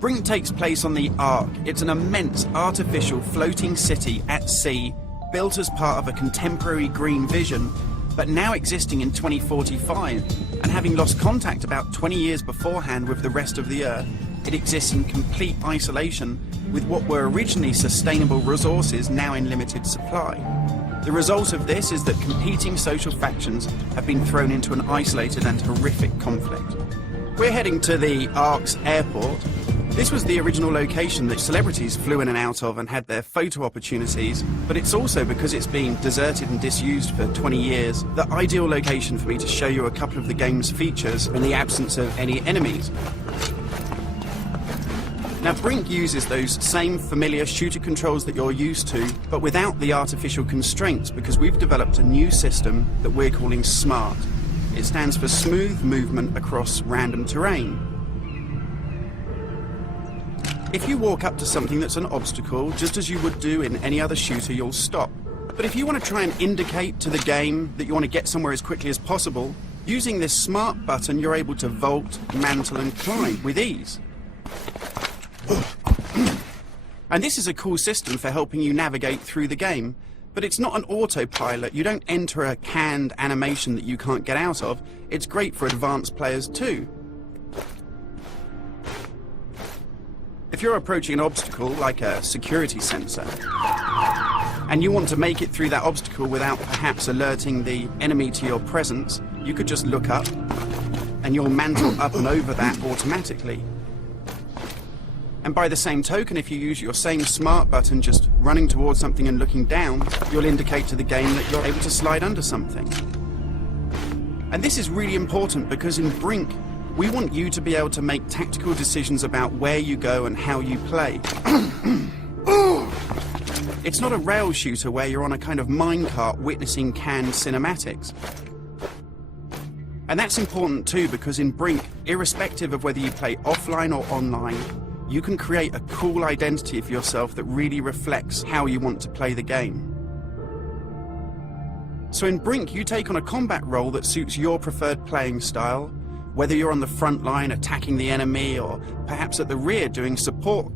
Brink takes place on the Ark. It's an immense artificial floating city at sea, built as part of a contemporary green vision, but now existing in 2045, and having lost contact about 20 years beforehand with the rest of the Earth, it exists in complete isolation with what were originally sustainable resources now in limited supply. The result of this is that competing social factions have been thrown into an isolated and horrific conflict. We're heading to the Ark's airport. This was the original location that celebrities flew in and out of and had their photo opportunities, but it's also, because it's been deserted and disused for 20 years, the ideal location for me to show you a couple of the game's features in the absence of any enemies. Now, Brink uses those same familiar shooter controls that you're used to, but without the artificial constraints, because we've developed a new system that we're calling SMART. It stands for Smooth Movement Across Random Terrain. If you walk up to something that's an obstacle, just as you would do in any other shooter, you'll stop. But if you want to try and indicate to the game that you want to get somewhere as quickly as possible, using this SMART button, you're able to vault, mantle and climb with ease. And this is a cool system for helping you navigate through the game, but it's not an autopilot. You don't enter a canned animation that you can't get out of. It's great for advanced players too. If you're approaching an obstacle like a security sensor, and you want to make it through that obstacle without perhaps alerting the enemy to your presence, you could just look up and you'll mantle up and over that automatically. And by the same token, if you use your same SMART button just running towards something and looking down, you'll indicate to the game that you're able to slide under something. And this is really important because in Brink, we want you to be able to make tactical decisions about where you go and how you play. It's not a rail shooter where you're on a kind of minecart witnessing canned cinematics. And that's important too, because in Brink, irrespective of whether you play offline or online, you can create a cool identity for yourself that really reflects how you want to play the game. So in Brink, you take on a combat role that suits your preferred playing style, whether you're on the front line attacking the enemy or perhaps at the rear doing support.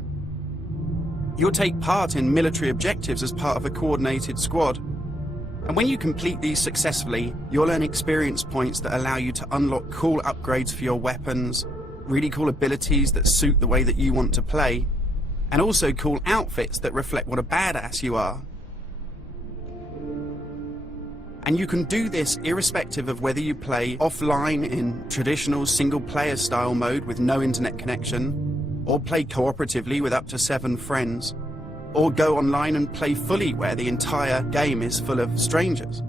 You'll take part in military objectives as part of a coordinated squad. And when you complete these successfully, you'll earn experience points that allow you to unlock cool upgrades for your weapons, really cool abilities that suit the way that you want to play, and also cool outfits that reflect what a badass you are. And you can do this irrespective of whether you play offline in traditional single-player style mode with no internet connection, or play cooperatively with up to 7 friends, or go online and play fully where the entire game is full of strangers.